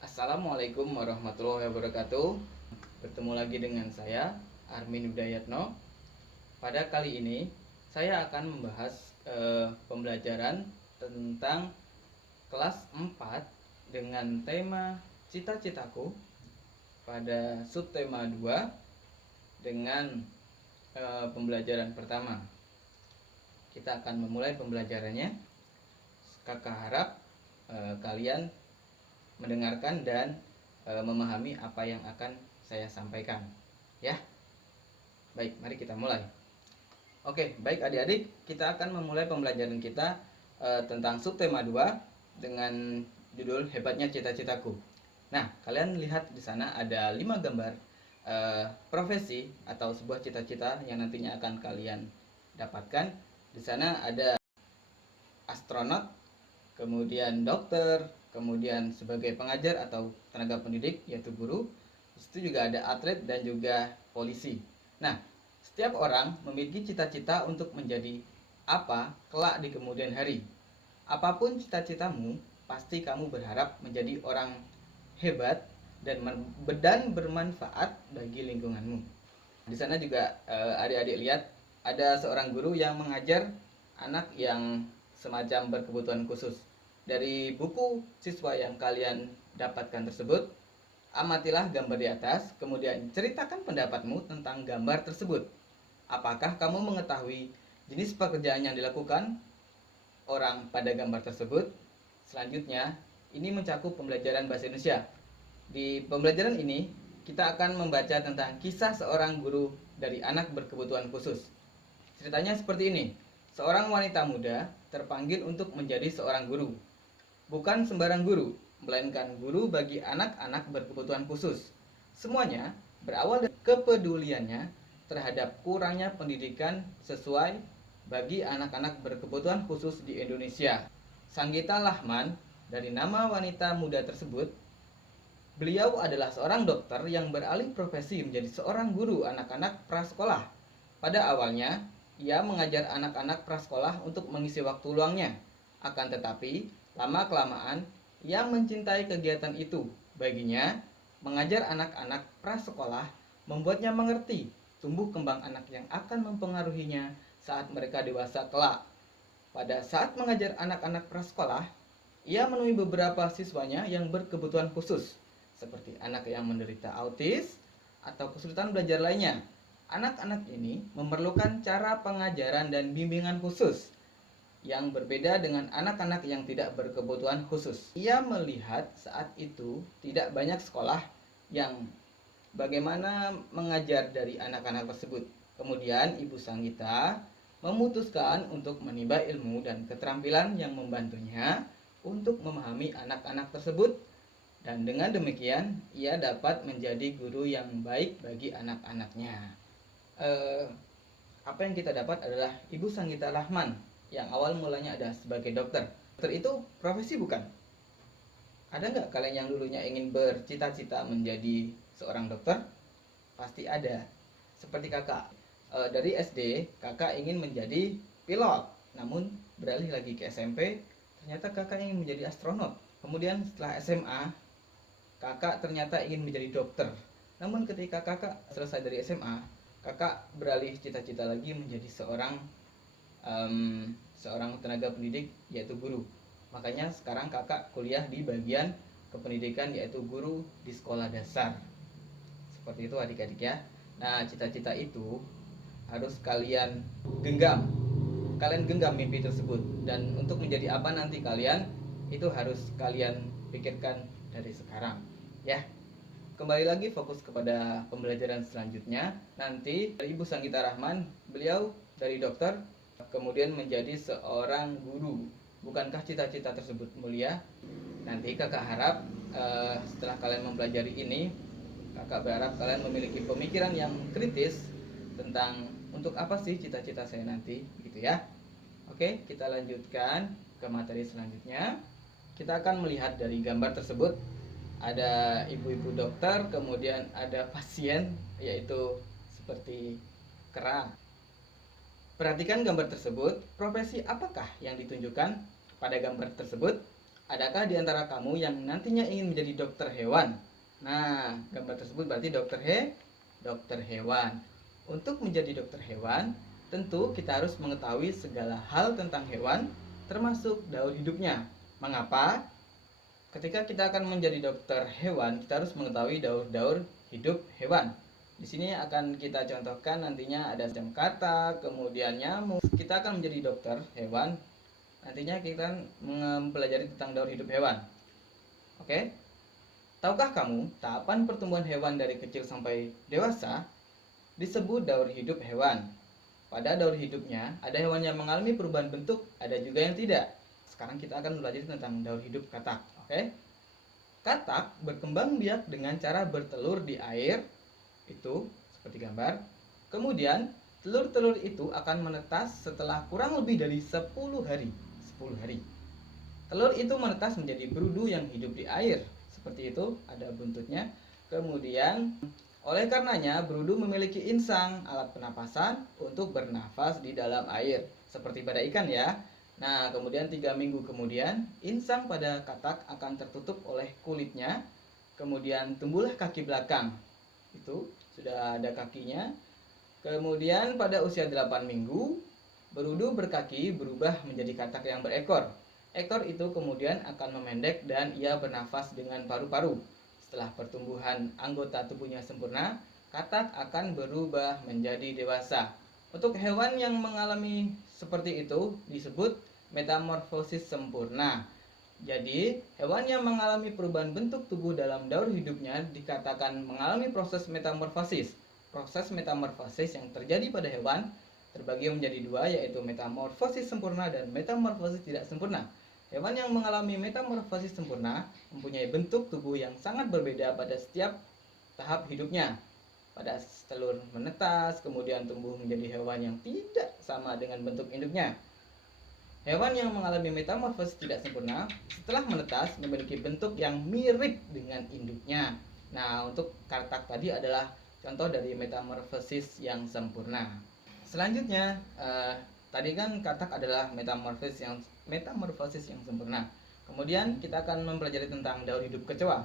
Assalamualaikum warahmatullahi wabarakatuh. Bertemu lagi dengan saya, Armin Udayatno. Pada kali ini, saya akan membahas pembelajaran tentang kelas 4 dengan tema cita-citaku pada subtema 2 dengan pembelajaran pertama. Kita akan memulai pembelajarannya. Kakak harap kalian mendengarkan dan memahami apa yang akan saya sampaikan, ya. Baik, mari kita mulai. Oke, baik adik-adik, kita akan memulai pembelajaran kita tentang subtema 2 dengan judul Hebatnya Cita-Citaku. Nah, kalian lihat di sana ada 5 gambar profesi atau sebuah cita-cita yang nantinya akan kalian dapatkan. Di sana ada astronot, kemudian dokter, kemudian sebagai pengajar atau tenaga pendidik yaitu guru. Di situ juga ada atlet dan juga polisi. Nah, setiap orang memiliki cita-cita untuk menjadi apa kelak di kemudian hari. Apapun cita-citamu, pasti kamu berharap menjadi orang hebat dan bermanfaat bagi lingkunganmu. Di sana juga adik-adik lihat ada seorang guru yang mengajar anak yang semacam berkebutuhan khusus. Dari buku siswa yang kalian dapatkan tersebut, amatilah gambar di atas, kemudian ceritakan pendapatmu tentang gambar tersebut. Apakah kamu mengetahui jenis pekerjaan yang dilakukan orang pada gambar tersebut? Selanjutnya, ini mencakup pembelajaran bahasa Indonesia. Di pembelajaran ini, kita akan membaca tentang kisah seorang guru dari anak berkebutuhan khusus. Ceritanya seperti ini. Seorang wanita muda terpanggil untuk menjadi seorang guru. Bukan sembarang guru, melainkan guru bagi anak-anak berkebutuhan khusus. Semuanya berawal dari kepeduliannya terhadap kurangnya pendidikan sesuai bagi anak-anak berkebutuhan khusus di Indonesia. Sanggita Lahman, dari nama wanita muda tersebut, beliau adalah seorang dokter yang beralih profesi menjadi seorang guru anak-anak prasekolah. Pada awalnya, ia mengajar anak-anak prasekolah untuk mengisi waktu luangnya. Akan tetapi, lama-kelamaan, ia mencintai kegiatan itu. Baginya, mengajar anak-anak prasekolah membuatnya mengerti tumbuh kembang anak yang akan mempengaruhinya saat mereka dewasa kelak. Pada saat mengajar anak-anak prasekolah, ia menemui beberapa siswanya yang berkebutuhan khusus, seperti anak yang menderita autis atau kesulitan belajar lainnya. Anak-anak ini memerlukan cara pengajaran dan bimbingan khusus yang berbeda dengan anak-anak yang tidak berkebutuhan khusus. Ia melihat saat itu tidak banyak sekolah yang bagaimana mengajar dari anak-anak tersebut. Kemudian Ibu Sanggita memutuskan untuk menimba ilmu dan keterampilan yang membantunya untuk memahami anak-anak tersebut, dan dengan demikian ia dapat menjadi guru yang baik bagi anak-anaknya. Apa yang kita dapat adalah Ibu Sanggita Rahman yang awal mulanya ada sebagai dokter. Dokter itu profesi bukan? Ada nggak kalian yang dulunya ingin bercita-cita menjadi seorang dokter? Pasti ada. Seperti kakak, dari SD kakak ingin menjadi pilot, namun beralih lagi ke SMP, ternyata kakak ingin menjadi astronot. Kemudian setelah SMA, kakak ternyata ingin menjadi dokter. Namun ketika kakak selesai dari SMA, kakak beralih cita-cita lagi menjadi seorang tenaga pendidik, yaitu guru. Makanya sekarang kakak kuliah di bagian kependidikan, yaitu guru di sekolah dasar. Seperti itu adik-adik ya. Nah, cita-cita itu harus kalian genggam. Kalian genggam mimpi tersebut. Dan untuk menjadi apa nanti kalian, itu harus kalian pikirkan dari sekarang, ya. Kembali lagi fokus kepada pembelajaran selanjutnya. Nanti Ibu Sanggita Rahman, beliau dari dokter kemudian menjadi seorang guru. Bukankah cita-cita tersebut mulia? Nanti kakak harap setelah kalian mempelajari ini, kakak berharap kalian memiliki pemikiran yang kritis tentang untuk apa sih cita-cita saya nanti, gitu ya. Oke, kita lanjutkan ke materi selanjutnya. Kita akan melihat dari gambar tersebut ada ibu-ibu dokter, kemudian ada pasien, yaitu seperti kera. Perhatikan gambar tersebut. Profesi apakah yang ditunjukkan pada gambar tersebut? Adakah di antara kamu yang nantinya ingin menjadi dokter hewan? Nah, gambar tersebut berarti dokter hewan. Untuk menjadi dokter hewan, tentu kita harus mengetahui segala hal tentang hewan, termasuk daur hidupnya. Mengapa? Ketika kita akan menjadi dokter hewan, kita harus mengetahui daur-daur hidup hewan. Di sini akan kita contohkan nantinya ada macam katak, kemudian nyamuk. Kita akan menjadi dokter hewan. Nantinya kita mempelajari tentang daur hidup hewan. Oke? Tahukah kamu, tahapan pertumbuhan hewan dari kecil sampai dewasa disebut daur hidup hewan. Pada daur hidupnya, ada hewan yang mengalami perubahan bentuk, ada juga yang tidak. Sekarang kita akan belajar tentang daur hidup katak. Oke? Katak berkembang biak dengan cara bertelur di air, itu seperti gambar. Kemudian, telur-telur itu akan menetas setelah kurang lebih dari 10 hari. Telur itu menetas menjadi berudu yang hidup di air. Seperti itu, ada buntutnya. Kemudian, oleh karenanya, berudu memiliki insang, alat penapasan untuk bernafas di dalam air, seperti pada ikan ya. Nah, kemudian 3 minggu kemudian, insang pada katak akan tertutup oleh kulitnya. Kemudian tumbuhlah kaki belakang. Itu sudah ada kakinya. Kemudian pada usia 8 minggu, berudu berkaki berubah menjadi katak yang berekor. Ekor itu kemudian akan memendek dan ia bernafas dengan paru-paru. Setelah pertumbuhan anggota tubuhnya sempurna, katak akan berubah menjadi dewasa. Untuk hewan yang mengalami seperti itu disebut metamorfosis sempurna. Jadi, hewan yang mengalami perubahan bentuk tubuh dalam daur hidupnya dikatakan mengalami proses metamorfosis. Proses metamorfosis yang terjadi pada hewan terbagi menjadi dua, yaitu metamorfosis sempurna dan metamorfosis tidak sempurna. Hewan yang mengalami metamorfosis sempurna mempunyai bentuk tubuh yang sangat berbeda pada setiap tahap hidupnya. Pada telur menetas, kemudian tumbuh menjadi hewan yang tidak sama dengan bentuk induknya. Hewan yang mengalami metamorfosis tidak sempurna setelah menetas memiliki bentuk yang mirip dengan induknya. Nah, untuk katak tadi adalah contoh dari metamorfosis yang sempurna. Selanjutnya, tadi kan katak adalah metamorfosis yang sempurna. Kemudian kita akan mempelajari tentang daur hidup kecoa.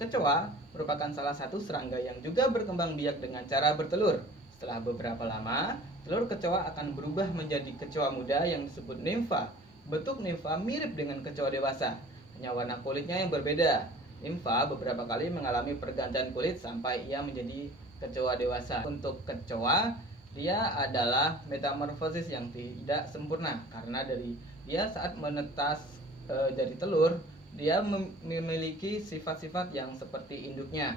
Kecoa merupakan salah satu serangga yang juga berkembang biak dengan cara bertelur. Setelah beberapa lama, telur kecoa akan berubah menjadi kecoa muda yang disebut nimfa. Bentuk nimfa mirip dengan kecoa dewasa, hanya warna kulitnya yang berbeda. Nimfa beberapa kali mengalami pergantian kulit sampai ia menjadi kecoa dewasa. Untuk kecoa, dia adalah metamorfosis yang tidak sempurna karena dari dia saat menetas dari telur, dia memiliki sifat-sifat yang seperti induknya.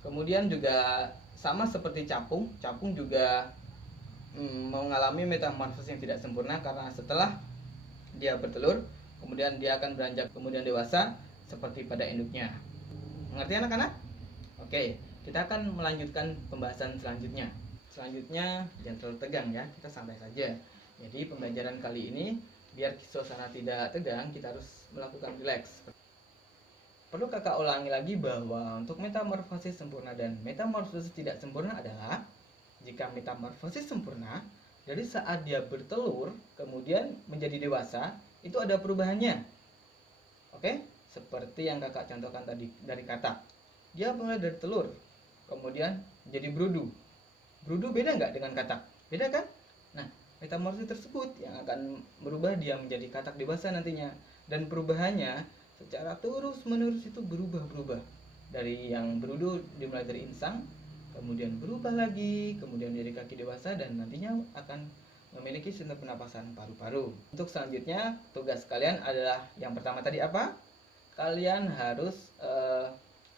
Kemudian juga sama seperti capung juga mengalami metamorfosis yang tidak sempurna karena setelah dia bertelur, kemudian dia akan beranjak kemudian dewasa seperti pada induknya. Mengerti anak-anak? Oke, kita akan melanjutkan pembahasan selanjutnya. Selanjutnya jangan terlalu tegang ya, kita santai saja. Jadi pembelajaran kali ini biar suasana tidak tegang, kita harus melakukan relax. Perlu kakak ulangi lagi bahwa untuk metamorfosis sempurna dan metamorfosis tidak sempurna adalah jika metamorfosis sempurna dari saat dia bertelur kemudian menjadi dewasa itu ada perubahannya. Oke, seperti yang kakak contohkan tadi dari katak. Dia mulai dari telur kemudian menjadi berudu. Berudu beda nggak dengan katak? Beda kan? Nah, metamorfosis tersebut yang akan berubah dia menjadi katak dewasa nantinya. Dan perubahannya secara terus-menerus itu berubah-berubah. Dari yang berudu dimulai dari insang, kemudian berubah lagi, kemudian dari kaki dewasa, dan nantinya akan memiliki sistem pernapasan paru-paru. Untuk selanjutnya, tugas kalian adalah yang pertama tadi apa? Kalian harus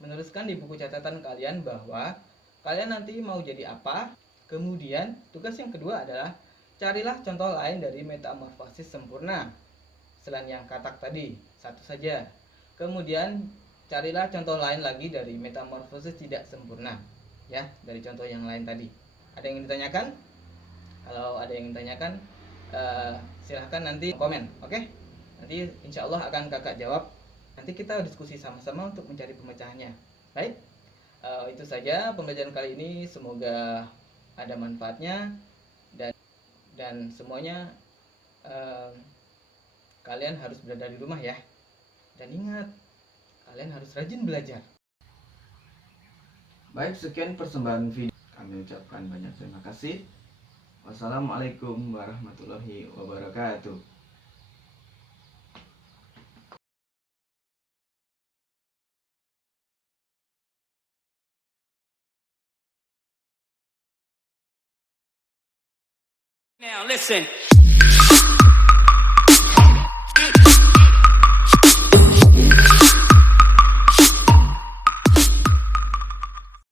menuliskan di buku catatan kalian bahwa kalian nanti mau jadi apa. Kemudian tugas yang kedua adalah carilah contoh lain dari metamorfosis sempurna selain yang katak tadi, satu saja. Kemudian carilah contoh lain lagi dari metamorfosis tidak sempurna, ya, dari contoh yang lain tadi. Ada yang ditanyakan? Kalau ada yang ditanyakan, silahkan nanti komen, oke? Nanti insya Allah akan kakak jawab. Nanti kita diskusi sama-sama untuk mencari pemecahannya. Baik, itu saja pembelajaran kali ini. Semoga ada manfaatnya dan semuanya kalian harus berada di rumah ya. Dan ingat, kalian harus rajin belajar. Baik, sekian persembahan video. Kami ucapkan banyak terima kasih. Wassalamualaikum warahmatullahi wabarakatuh. Now listen.